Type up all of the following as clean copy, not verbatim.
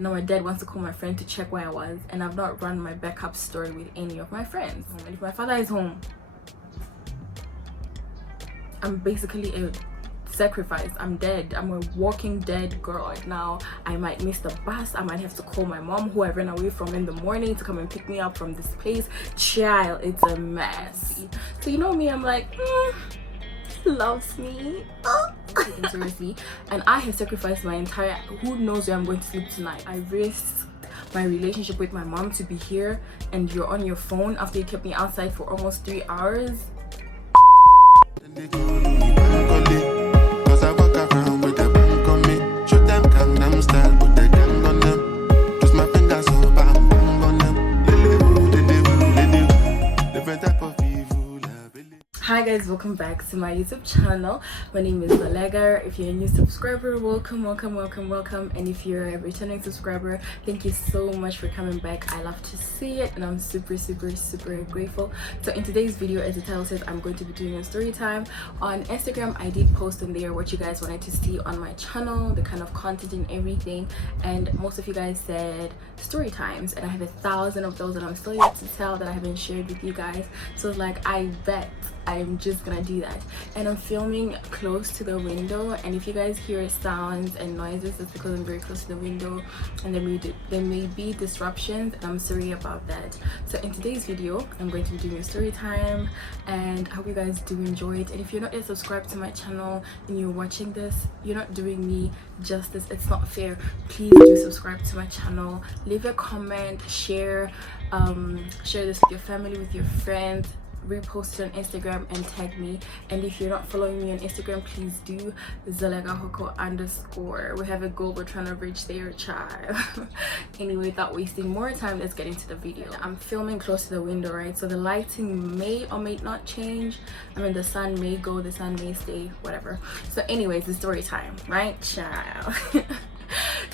Now my dad wants to call my friend to check where I was, and I've not run my backup story with any of my friends. And if my father is home, I'm basically a sacrifice. I'm dead. I'm a walking dead girl right now. I might miss the bus. I might have to call my mom, who I ran away from in the morning, to come and pick me up from this place. Child, it's a mess. So you know me, I'm like, he loves me. Seriously. And I have sacrificed my entire, who knows where I'm going to sleep tonight. I risked my relationship with my mom to be here, and you're on your phone after you kept me outside for almost 3 hours. Hi guys, welcome back to my YouTube channel. My name is Zoleka. If you're a new subscriber, welcome. And if you're a returning subscriber, thank you so much for coming back. I love to see it and I'm super grateful. So in today's video, as the title says, I'm going to be doing a story time. On Instagram, I did post in there what you guys wanted to see on my channel, the kind of content and everything, and most of you guys said story times, and I have 1,000 of those that I'm still yet to tell that I haven't shared with you guys. So it's like, I bet I'm just gonna do that. And I'm filming close to the window, and if you guys hear sounds and noises, it's because I'm very close to the window and there may be disruptions, and I'm sorry about that. So in today's video, I'm going to be doing a story time, and I hope you guys do enjoy it. And if you're not yet subscribed to my channel and you're watching this, you're not doing me justice. It's not fair. Please do subscribe to my channel, leave a comment, share this with your family, with your friends, repost it on Instagram and tag me. And if you're not following me on Instagram, please do. Zoleka Hoko _ we have a goal, we're trying to reach there, child. Anyway, without wasting more time, let's get into the video. I'm filming close to the window, right? So the lighting may or may not change. I mean, the sun may go, the sun may stay, whatever. So anyways, the story time, right, child?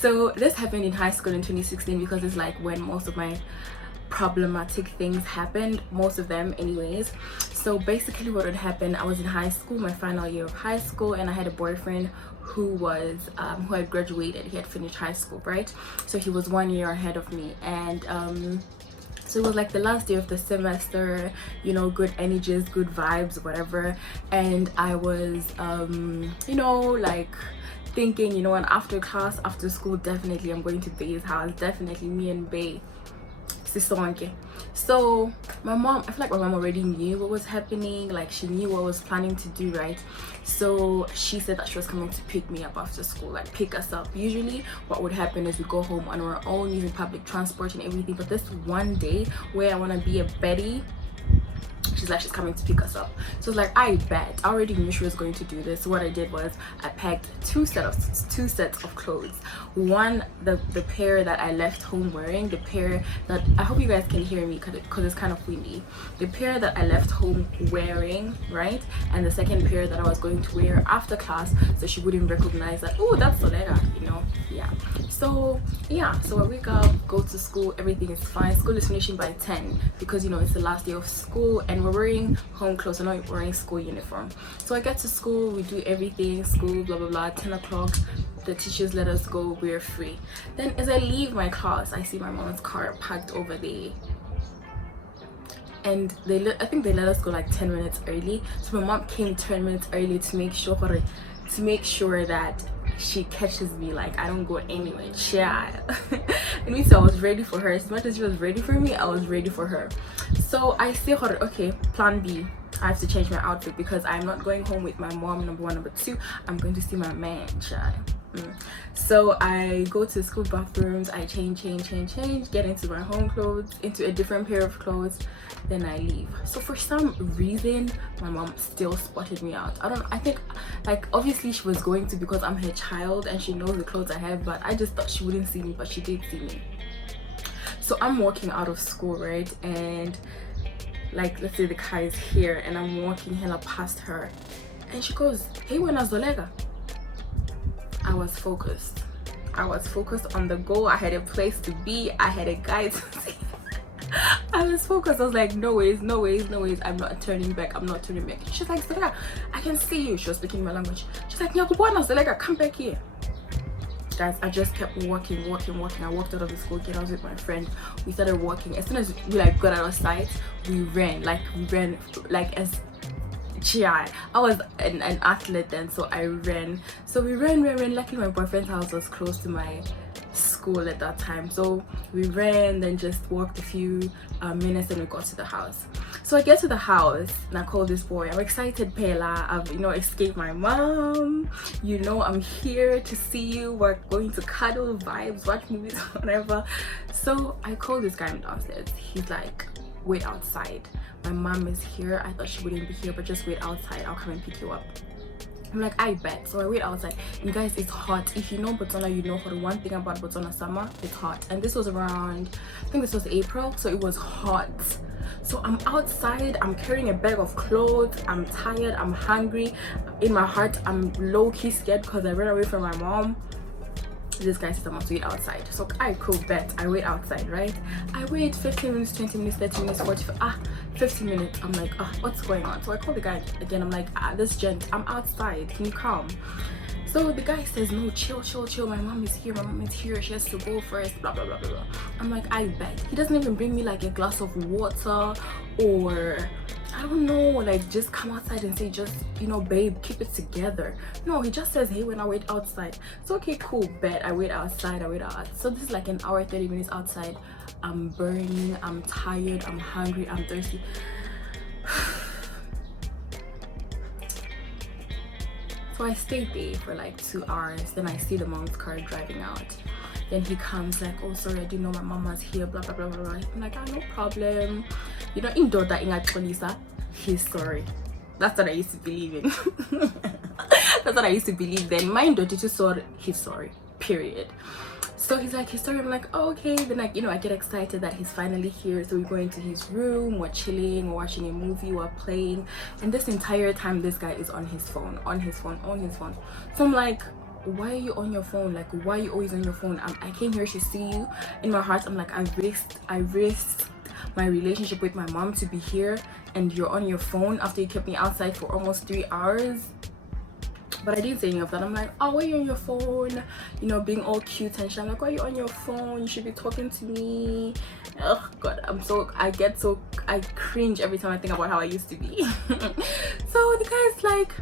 So this happened in high school in 2016 because it's like when most of my problematic things happened, most of them anyways. So basically what would happen, I was in high school, my final year of high school, and I had a boyfriend who was who had graduated. He had finished high school, right? So he was 1 year ahead of me, and so it was like the last day of the semester, you know, good energies, good vibes, whatever. And I was you know, like thinking, you know, and after class, after school, definitely I'm going to Bay's house, definitely me and Bay. So my mom, I feel like my mom already knew what was happening, like she knew what I was planning to do, right? So she said that she was coming to pick me up after school, like pick us up. Usually what would happen is we go home on our own using public transport and everything, but this one day where I want to be a Betty, she's like, she's coming to pick us up. So it's like, I bet. I already knew she was going to do this. So what I did was I packed two sets of clothes. One, the pair that I left home wearing, the pair that, I hope you guys can hear me because it's kind of windy. The pair that I left home wearing, right? And the second pair that I was going to wear after class, so she wouldn't recognize that, oh, that's Zoleka, you know? Yeah. So yeah, so I wake up, go to school, everything is fine. School is finishing by 10 because, you know, it's the last day of school, and we're wearing home clothes. I'm not wearing school uniform. So I get to school, we do everything, school, blah blah blah. 10 o'clock, the teachers let us go, we're free. Then as I leave my class, I see my mom's car parked over there, and I think they let us go like 10 minutes early. So my mom came 10 minutes early to make sure that she catches me, like I don't go anywhere, child. It means I was ready for her. As much as she was ready for me, I was ready for her. So I say, okay, plan B, I have to change my outfit because I'm not going home with my mom, number one. Number two, I'm going to see my man, child. So I go to school bathrooms, I change, get into my home clothes, into a different pair of clothes, then I leave. So for some reason my mom still spotted me out. I think like obviously she was going to, because I'm her child and she knows the clothes I have, but I just thought she wouldn't see me, but she did see me. So I'm walking out of school, right? And like, let's say the car is here and I'm walking hella past her, and she goes, hey, when is Zoleka? I was focused on the goal. I had a place to be, I had a guy to see. I was focused. I was like, no ways, I'm not turning back. She's like, Zoleka, I can see you. She was speaking my language. She's like, Nyakubona, Zoleka, come back here. guys, I just kept walking. I walked out of the school gate. I was with my friend. We started walking. As soon as we like got out of sight, we ran like as I was an athlete then, so I ran. So we ran. Luckily my boyfriend's house was close to my school at that time, so we ran, then just walked a few minutes, and we got to the house. So I get to the house and I call this boy. I'm excited, Pela. I've escaped my mom. I'm here to see you. We're going to cuddle, vibes, watch movies, whatever. So I call this guy downstairs. He's like, wait outside. My mom is here. I thought she wouldn't be here, but just wait outside. I'll come and pick you up. I'm like, I bet. So I wait outside, and guys, it's hot. If you know Botswana, you know the one thing about Botswana summer, it's hot. And this was around, I think this was April, so it was hot. So I'm outside, I'm carrying a bag of clothes, I'm tired, I'm hungry. In my heart, I'm low-key scared because I ran away from my mom. This guy says I must wait outside, so I could bet. I wait outside, right? I wait 15 minutes, 20 minutes, 30 minutes, 50 minutes. I'm like, what's going on? So I call the guy again. I'm like, this gent, I'm outside, can you come? So the guy says, no, chill, my mom is here, she has to go first, blah blah blah blah blah. I'm like, I bet. He doesn't even bring me like a glass of water, or I don't know, like just come outside and say, just babe, keep it together. No, he just says, hey, when I wait outside. So okay, cool, bet. I wait outside. So this is like an hour, 30 minutes outside. I'm burning, I'm tired, I'm hungry, I'm thirsty. So I stayed there for like 2 hours. Then I see the mom's car driving out. Then he comes like, oh sorry, I didn't know my mom was here, blah blah blah blah blah. I'm like, no problem. In Doda in Polisa, he's sorry. That's what I used to believe in. That's what I used to believe then. My daughter too sorry, he's sorry. Period. So he's like, he's sorry. I'm like, oh, okay. Then I get excited that he's finally here. So we go into his room, we're chilling, we're watching a movie, we're playing, and this entire time this guy is on his phone. So I'm like, why are you on your phone? Like, why are you always on your phone? I came here to see you. In my heart, I'm like, I risked my relationship with my mom to be here, and you're on your phone after you kept me outside for almost 3 hours. But I didn't say any of that. I'm like, oh, why are you on your phone? Being all cute and shit. I'm like, why are you on your phone? You should be talking to me. Oh god, I cringe every time I think about how I used to be. So the guy's like,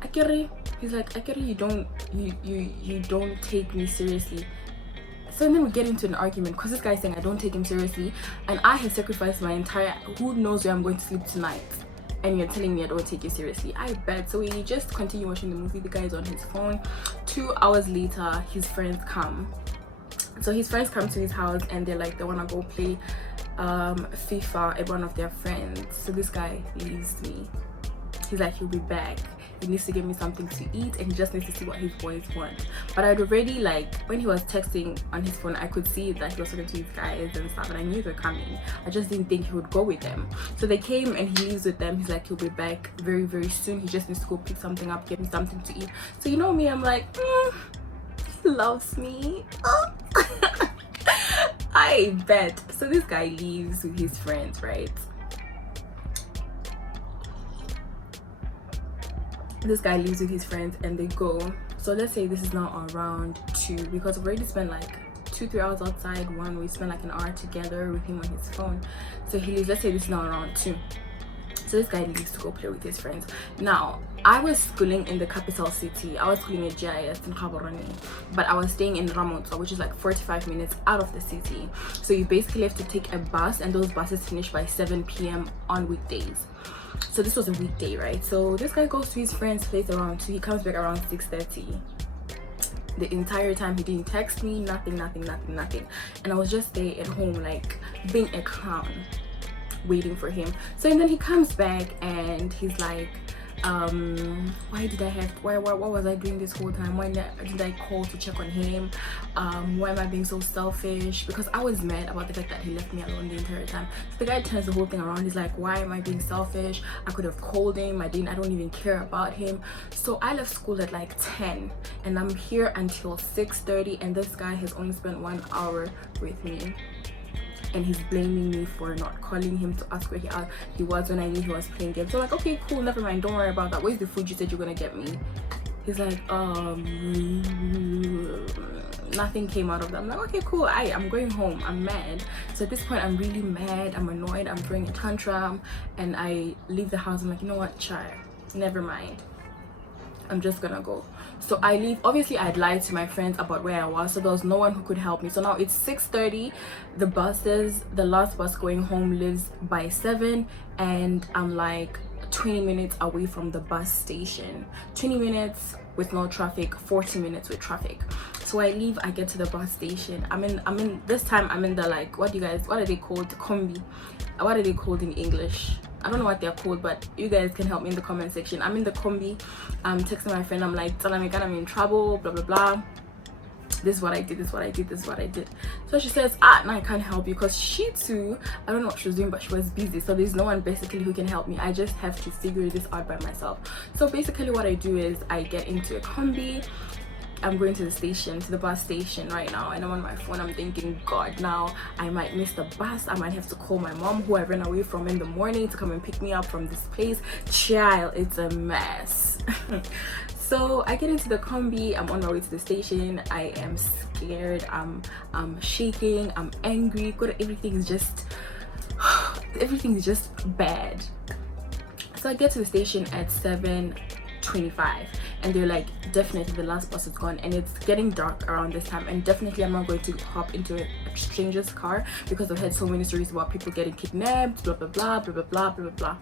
Akere, he's like, Akere, you don't take me seriously. So then we get into an argument because this guy's saying I don't take him seriously, and I have sacrificed my entire, who knows where I'm going to sleep tonight, and you're telling me I don't take you seriously. I bet. So we just continue watching the movie. The guy is on his phone. 2 hours later, his friends come. So his friends come to his house, and they're like, they want to go play FIFA at one of their friends. So this guy leaves me. He's like, he'll be back. He needs to give me something to eat, and he just needs to see what his boys want. But I'd already, like, when he was texting on his phone, I could see that he was talking to his guys and stuff, and I knew they were coming. I just didn't think he would go with them. So they came, and he leaves with them. He's like, he'll be back very, very soon. He just needs to go pick something up, get me something to eat. So you know me, I'm like, he loves me. I bet. So this guy leaves with his friends, right? This guy leaves with his friends and they go. So let's say this is now around 2, because we've already spent like 2-3 hours outside. One, we spent like an hour together with him on his phone. So he leaves. Let's say this is now around 2. So this guy leaves to go play with his friends. Now, I was schooling in the capital city. I was schooling at GIS in Gaborone, but I was staying in Ramotsa, which is like 45 minutes out of the city. So you basically have to take a bus, and those buses finish by 7 p.m. on weekdays. So this was a weekday, right? So this guy goes to his friend's place around 2. He comes back around 6:30. The entire time he didn't text me, nothing. And I was just there at home, like being a clown, waiting for him. So and then he comes back and he's like, what was I doing this whole time? Why did I call to check on him? Why am I being so selfish? Because I was mad about the fact that he left me alone the entire time. So the guy turns the whole thing around. He's like, why am I being selfish? I could have called him. I don't even care about him. So I left school at like 10, and I'm here until 6:30, and this guy has only spent 1 hour with me. And he's blaming me for not calling him to ask where he was when I knew he was playing games. So I'm like, okay, cool, never mind, don't worry about that. Where's the food you said you're gonna get me? He's like, nothing came out of that. I'm like, okay, cool. I'm going home. I'm mad. So at this point, I'm really mad. I'm annoyed. I'm throwing a tantrum, and I leave the house. I'm like, you know what, child, never mind. I'm just gonna go. So I leave. Obviously, I'd lied to my friends about where I was, so there was no one who could help me. So now it's 6:30. The last bus going home leaves by 7, and I'm like 20 minutes away from the bus station. 20 minutes with no traffic, 40 minutes with traffic. So I leave, I get to the bus station. I'm in this time I'm in the, like, what are they called? Combi. What are they called in English? I don't know what they're called, but you guys can help me in the comment section. I'm in the combi. I'm texting my friend. I'm like, I'm in trouble, blah blah blah. This is what I did, this is what I did, this is what I did. So she says, no, I can't help you, because she too, I don't know what she was doing, but she was busy. So there's no one basically who can help me. I just have to figure this out by myself. So basically what I do is I get into a combi. I'm going to the station, to the bus station right now, and I'm on my phone. I'm thinking, God, now I might miss the bus. I might have to call my mom, who I ran away from in the morning, to come and pick me up from this place. Child, it's a mess. So I get into the combi. I'm on my way to the station. I am scared. I'm shaking. I'm angry. Everything's just bad. So I get to the station at 7:25, and they're like, definitely the last bus is gone, and it's getting dark around this time, and definitely I'm not going to hop into a stranger's car, because I've heard so many stories about people getting kidnapped, blah blah blah blah blah blah blah blah.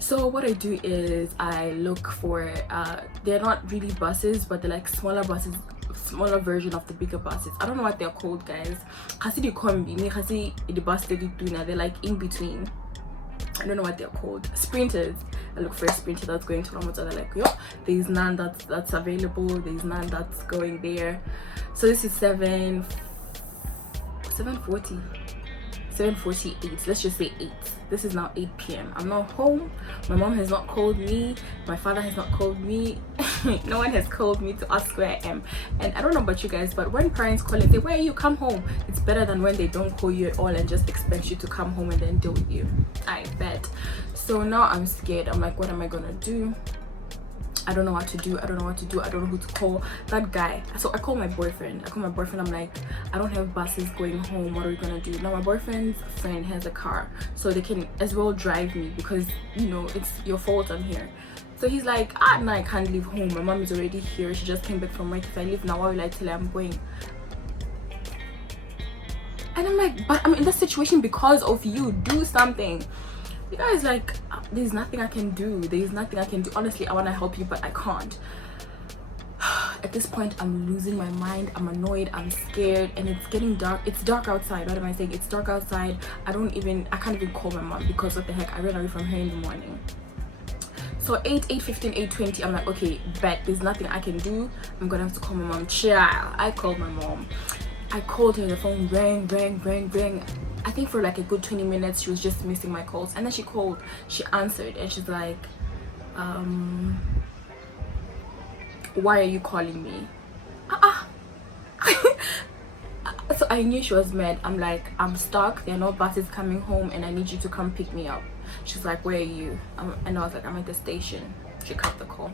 So what I do is I look for they're not really buses, but they're like smaller buses, smaller version of the bigger buses. I don't know what they're called, guys. The combi, the bus they're like in between. I don't know what they're called. Sprinters. I look for a sprinter that's going to Motswana. Like, yo, there's none that's available. There's none that's going there. So this is 7:40. 7:48. Let's just say 8. This is now 8 p.m. I'm not home. My mom has not called me. My father has not called me. No one has called me to ask where I am. And I don't know about you guys, but when parents call and say, where are you, come home, it's better than when they don't call you at all and just expect you to come home and then deal with you. I bet. So now I'm scared. I'm like, what am I gonna do? I don't know what to do. I don't know who to call. That guy. So I call my boyfriend. I'm like, I don't have buses going home. What are we gonna do? Now my boyfriend's friend has a car, so they can as well drive me, because, you know, it's your fault I'm here. So he's like, no, I can't leave home. My mom is already here. She just came back from work. If I leave now, why will I tell her I'm going? And I'm like, but I'm in this situation because of you. Do something. You guys, like, there's nothing I can do. Honestly, I want to help you, but I can't. At this point, I'm losing my mind. I'm annoyed. I'm scared, and it's getting dark. It's dark outside. What am I saying? It's dark outside. I can't even call my mom, because what the heck, I ran away from her in the morning. So 8:15, 8:20, I'm like, okay, bet, there's nothing I can do. I'm gonna have to call my mom. Child, I called my mom. I called her, the phone rang. I think for like a good 20 minutes she was just missing my calls, and then she called, she answered, and she's like, why are you calling me? So I knew she was mad. I'm like, I'm stuck, there are no buses coming home, and I need you to come pick me up. She's like, where are you? And I was like, I'm at the station. She cut the call.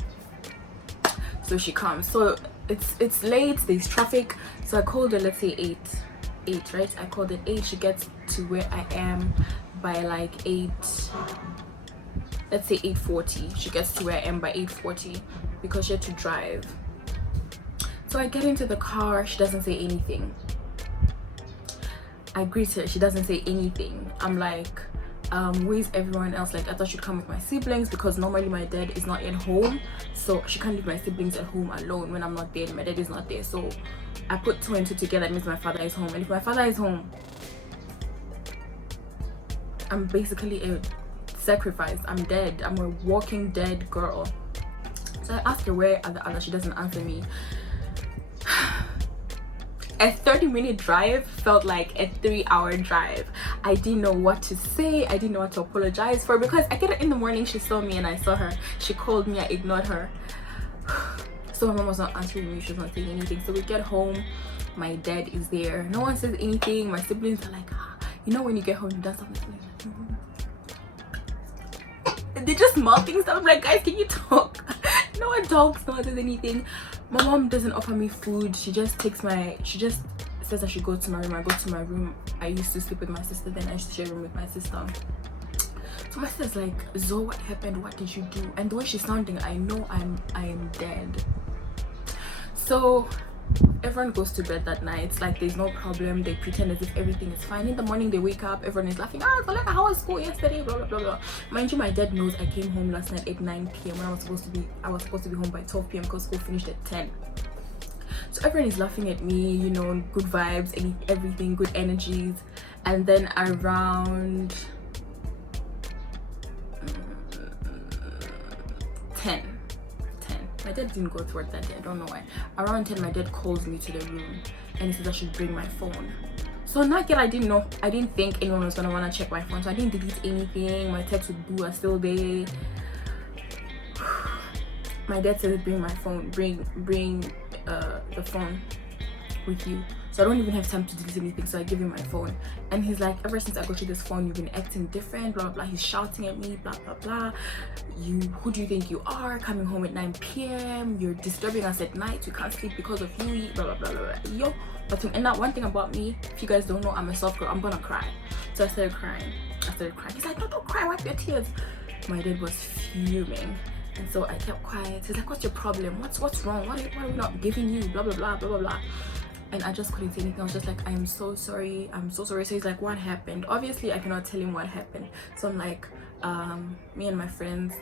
So she comes. So it's late, there's traffic. So I called her, let's say 8, right? I called at 8. She gets to where I am by like 8, let's say 8:40. She gets to where I am by 8:40, because she had to drive. So I get into the car. She doesn't say anything. I greet her. She doesn't say anything. I'm like, where's everyone else? Like, I thought she'd come with my siblings, because normally my dad is not at home, so she can't leave my siblings at home alone when I'm not there and my dad is not there. So I put 2 and 2 together. It means my father is home, and if my father is home, I'm basically a sacrifice. I'm dead. I'm a walking dead girl. So I asked her, where are the others? She doesn't answer me. A 30-minute drive felt like a 3-hour drive. I didn't know what to say. I didn't know what to apologize for, because I get it in the morning. She saw me and I saw her. She called me. I ignored her. So my mom was not answering me. She was not saying anything. So we get home. My dad is there. No one says anything. My siblings are like, you know, when you get home, you done something. They're just mouthing stuff. I'm like, guys, can you talk? No one talks, no one does anything. My mom doesn't offer me food. She just says I should go to my room. I go to my room. I used to sleep with my sister, then I used to share a room with my sister. So my sister's like, Zo, what happened? What did you do? And the way she's sounding, I know I am dead. So everyone goes to bed that night. It's like there's no problem. They pretend as if everything is fine. In the morning they wake up, everyone is laughing. Zoleka, how was school yesterday? Blah blah blah blah. Mind you, my dad knows I came home last night at 9 p.m. when I was supposed to be home by 12 p.m. because school finished at 10. So everyone is laughing at me, you know, good vibes, everything, good energies. And then around 10, my dad didn't go to work that day, I don't know why. Around 10 my dad calls me to the room and he says I should bring my phone. So not yet, I didn't think anyone was gonna want to check my phone, so I didn't delete anything. My texts with Boo are still there. My dad says bring my phone, bring the phone with you. So I don't even have time to delete anything, so I give him my phone. And he's like, ever since I got you this phone, you've been acting different, blah blah blah. He's shouting at me, blah blah blah. Who do you think you are, coming home at 9 p.m? You're disturbing us at night, we can't sleep because of you, blah blah blah blah, blah. Yo, but and that one thing about me, if you guys don't know, I'm a soft girl. I'm gonna cry. So I started crying. He's like, no, don't cry, wipe your tears. My dad was fuming. And so I kept quiet. He's like, what's your problem? What's wrong? What are we not giving you? Blah blah blah blah blah blah. And I just couldn't say anything. I was just like, I am so sorry, I'm so sorry. So he's like, what happened? Obviously I cannot tell him what happened. So I'm like, me and my friends,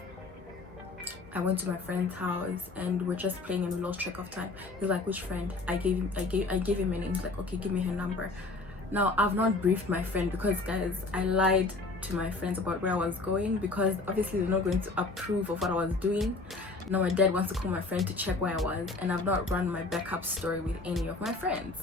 I went to my friend's house and we're just playing and we lost track of time. He's like, which friend? I gave him a name. He's like, okay, give me her number. Now I've not briefed my friend because, guys, I lied to my friends about where I was going because obviously they're not going to approve of what I was doing. Now my dad wants to call my friend to check where I was, and I've not run my backup story with any of my friends.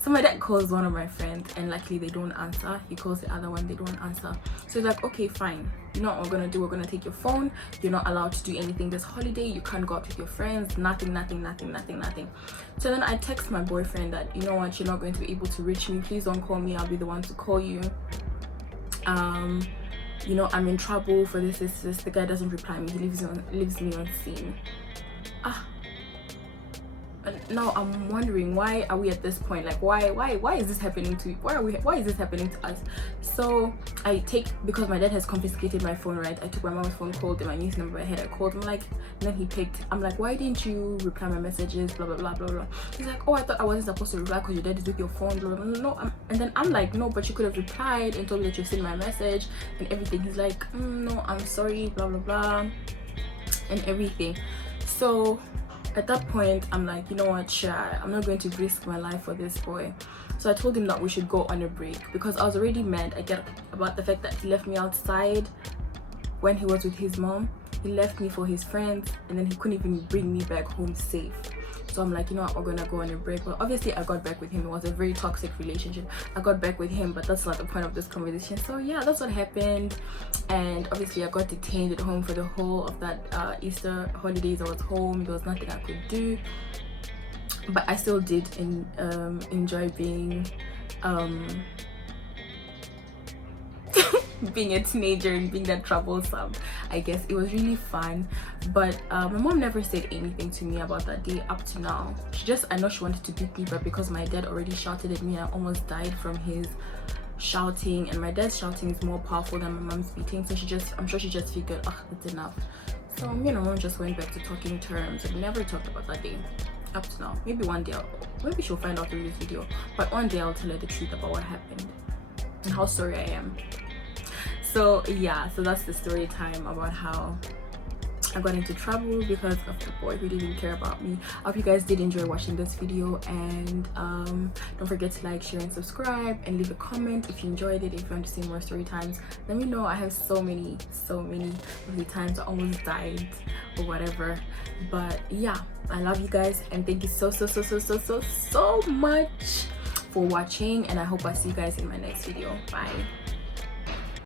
So my dad calls one of my friends and luckily they don't answer. He calls the other one, they don't answer. So he's like, okay, fine, you know what we're gonna do? We're gonna take your phone. You're not allowed to do anything this holiday. You can't go out with your friends. Nothing. So then I text my boyfriend that, you know what, you're not going to be able to reach me. Please don't call me. I'll be the one to call you. You know, I'm in trouble for this. The guy doesn't reply me. He leaves me on scene. Now I'm wondering, why are we at this point? Like, why is this happening to why is this happening to us? So because my dad has confiscated my phone, right? I took my mom's phone, called him, I knew his number ahead. I called him, like, and then he picked. I'm like, why didn't you reply my messages? Blah blah blah blah blah. He's like, oh, I thought I wasn't supposed to reply because your dad is with your phone. Blah blah blah. No, and then I'm like, no, but you could have replied and told me that you've seen my message and everything. He's like, no, I'm sorry, blah blah blah, and everything. So at that point I'm like, you know what, sure, I'm not going to risk my life for this boy. So I told him that we should go on a break because I was already mad about the fact that he left me outside when he was with his mom. He left me for his friends and then he couldn't even bring me back home safe. So I'm like, you know what, we're gonna go on a break. But obviously I got back with him. It was a very toxic relationship. I got back with him, but that's not the point of this conversation. So yeah, that's what happened. And obviously I got detained at home for the whole of that Easter holidays. I was home. There was nothing I could do, but I still did enjoy being being a teenager and being that troublesome. I guess it was really fun. But my mom never said anything to me about that day up to now. I know she wanted to beat me, but because my dad already shouted at me, I almost died from his shouting, and my dad's shouting is more powerful than my mom's beating. So I'm sure she just figured, oh, it's enough. So me and my mom just went back to talking terms and never talked about that day up to now. Maybe one day maybe she'll find out through this video, but one day I'll tell her the truth about what happened and how sorry I am. So yeah, so that's the story time about how I got into trouble because of the boy who didn't care about me. I hope you guys did enjoy watching this video, and don't forget to like, share and subscribe, and leave a comment if you enjoyed it. If you want to see more story times, let me know. I have so many of the times I almost died or whatever. But yeah, I love you guys and thank you so much for watching, and I hope I see you guys in my next video. Bye.